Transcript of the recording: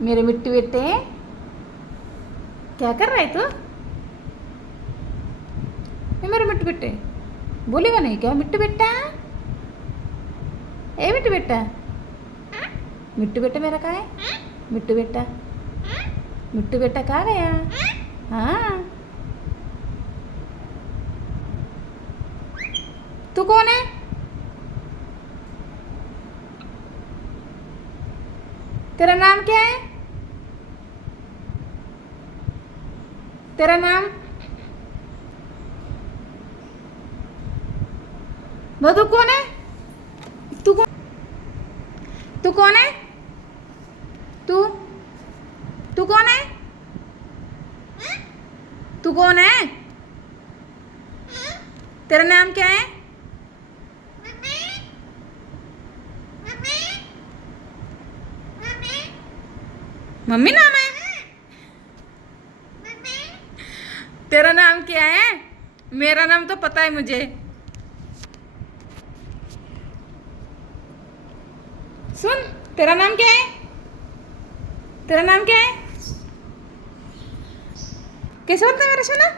मेरे मिट्टू बेटे, क्या कर रहा है तू? ये मेरे मिट्टू बेटे, बोलेगा नहीं क्या मिट्टू बेटा? ए मिट्टू बेटा, मिट्टू बेटा मेरा कहाँ है? मिट्टू बेटा, मिट्टू बेटा कहाँ गया? हाँ, तू कौन है? तेरा नाम क्या है? तेरा नाम? तू कौन है? तू कौन? तू कौन है? तू तू कौन है? तू कौन है? तेरा नाम क्या है? मम्मी नाम है? तेरा नाम क्या है? मेरा नाम तो पता है मुझे। सुन, तेरा नाम क्या है? तेरा नाम क्या है? कैसे बोलता है मेरा सोना?